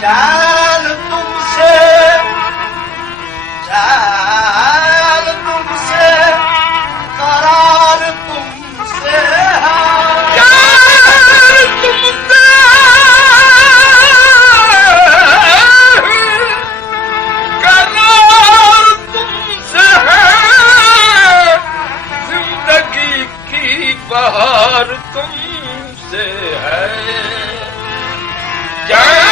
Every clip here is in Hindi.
जान तुमसे, जान तुमसे, करार तुमसे, जान तुमसे, करार तुमसे है, जिंदगी की बहार तुमसे है। जान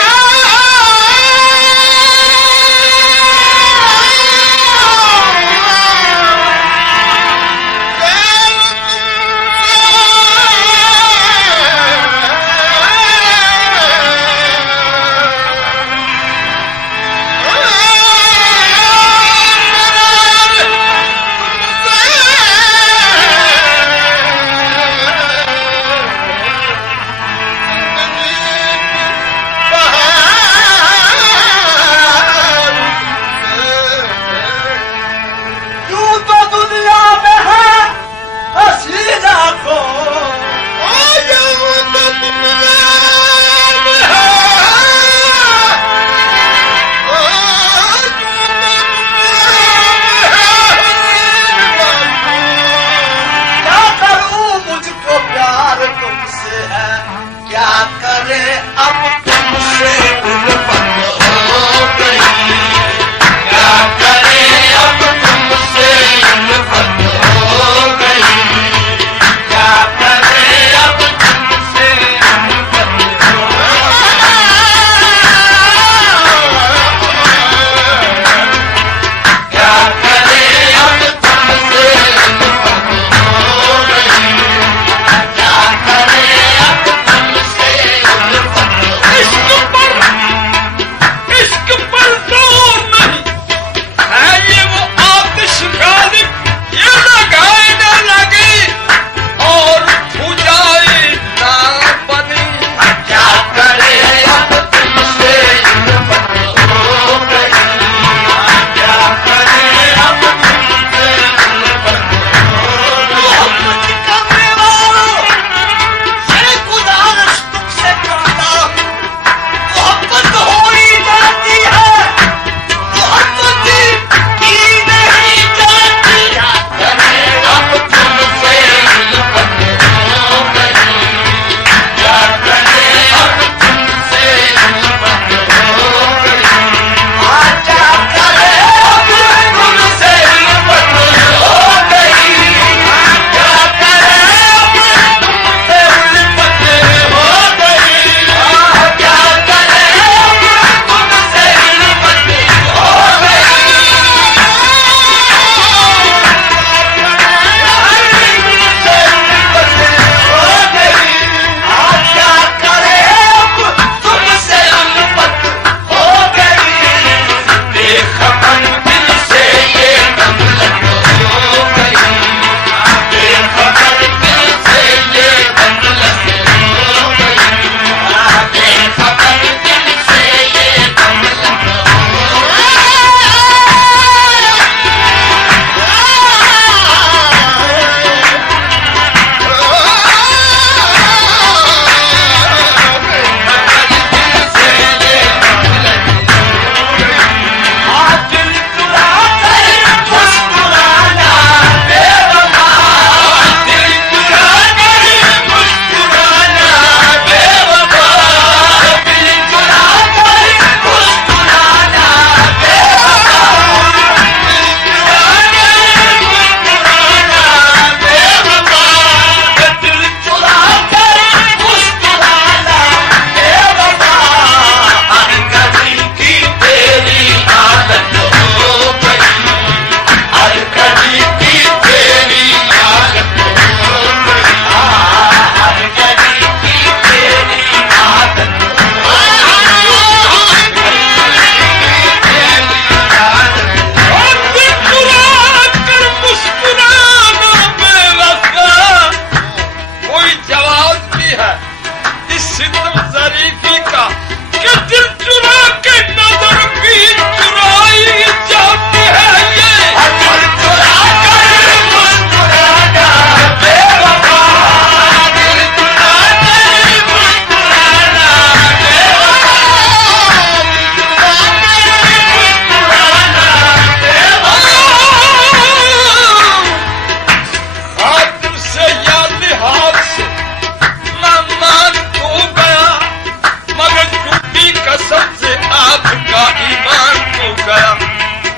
सबसे आपका ईमान हो गया।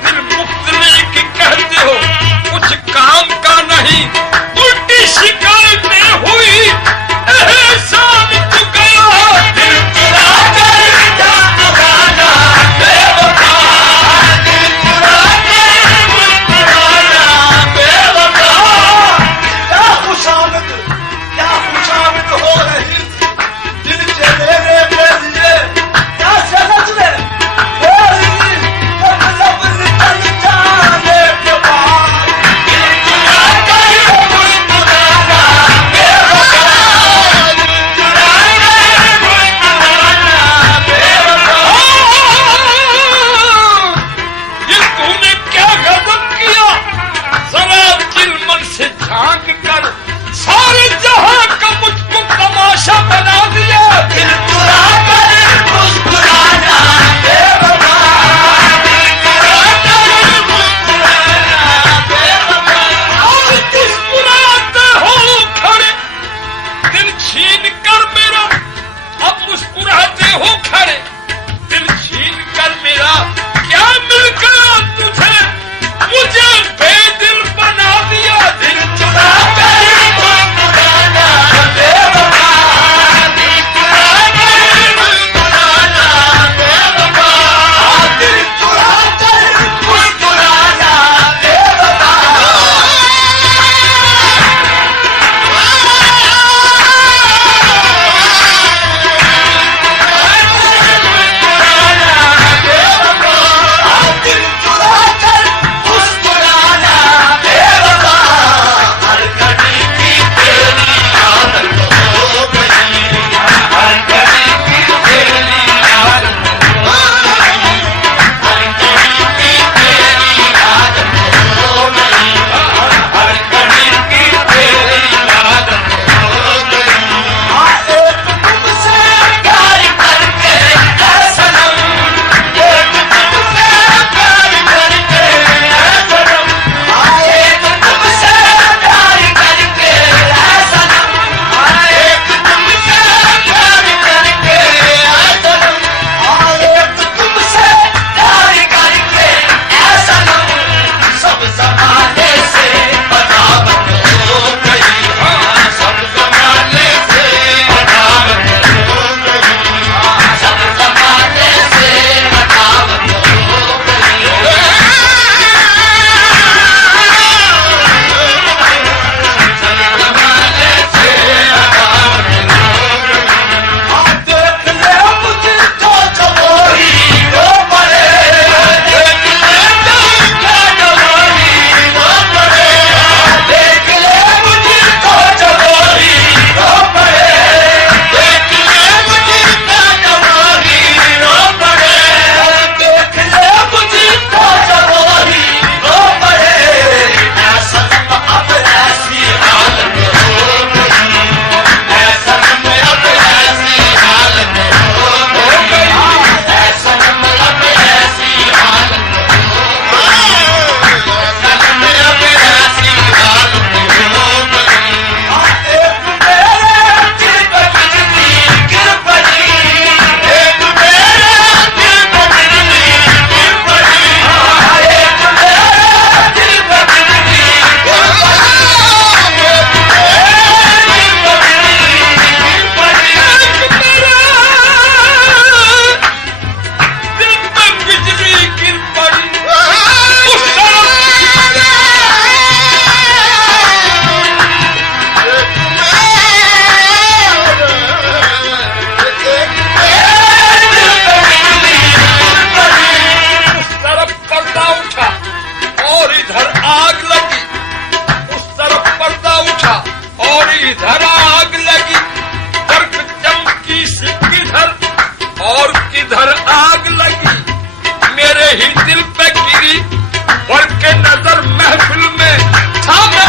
दिल मुख्तलिफ कहते हो, कुछ काम का नहीं, उल्टी शिकायतें हुई, एहसान तो गया। दिल चुरा कर जा पुराना बेवफा, दिल चुरा कर मुस्कुराना बेवफा। क्या खुशामद हो रही दिल चलेने के लिए, क्या समझ ले मेरी मतलब निकल जाने के बाद। दिल चुरा कर मुस्कुराना बेवफा, दिल चुरा कर मुस्कुराना बेवफा। ये तूने क्या गजब किया, जरा दिल मन से झांक कर सारे जहां का मुझको तमाशा बना दिया। दिल चुरा कर मुस्कुराना बेवफा, दिल चुरा कर मुस्कुराना बेवफा। अब मुस्कुराते हो खड़े, दिल छीन कर मेरा, अब मुस्कुराते हो खड़े, दिल छीन कर मेरा। क्या मिल गया तुझे, मुझे बेदिल बना दिया। दिल चुरा कर मुस्कुराना बेवफा, दिल चुरा कर मुस्कुराना बेवफा, दिल चुरा कर मुस्कुराना बेवफा। दिल चुरा कर मुस्कुराना बेवफा। हर घड़ी की तेरी आदत हो गई, हर घड़ी की तेरी आदत हो गई, हर घड़ी की तेरी आदत हो गई, हर घड़ी की तेरी आदत हो गई। एक तुमसे प्यार करके ऐ सनम, एक तुमसे प्यार करके ऐ सनम, एक तुमसे प्यार करके ऐ सनम, एक तुमसे प्यार करके ऐ सनम, एक तुमसे प्यार करके ऐ सनम। सब ज़माने से बगावत हो गई, सब ज़माने से बगावत हो गई, सब ज़माने से बगावत हो गई। देख ले मुझको जवानी रो पड़े, देख ले मुझको जवानी रो पड़े, देख ले मुझको जवानी रो पड़े, देख ले मुझको जवानी रो पड़े, देख ले मुझको जवानी रो पड़े। ऐसा अब ऐसी हालत हो गई, ऐसा अब ऐसी हालत हो गई, ऐसा अब ऐसी हालत हो गई, ऐसा अब ऐसी हालत हो गई। एक मेरे दिल पे बिजली गिर पड़ी, एक मेरे दिल पे बिजली गिर पड़ी, एक मेरे दिल पे बिजली गिर पड़ी, एक दिल पे बिजली गिर पड़ी। उस तरफ पर्दा उठा और इधर आग लगी, उस तरफ पर्दा उठा और इधर आग लगी। बर्फ चमकी सी किधर और किधर आग लगी, मेरे ही दिल पे गिरी। बढ़ के नजर महफिल में था मैं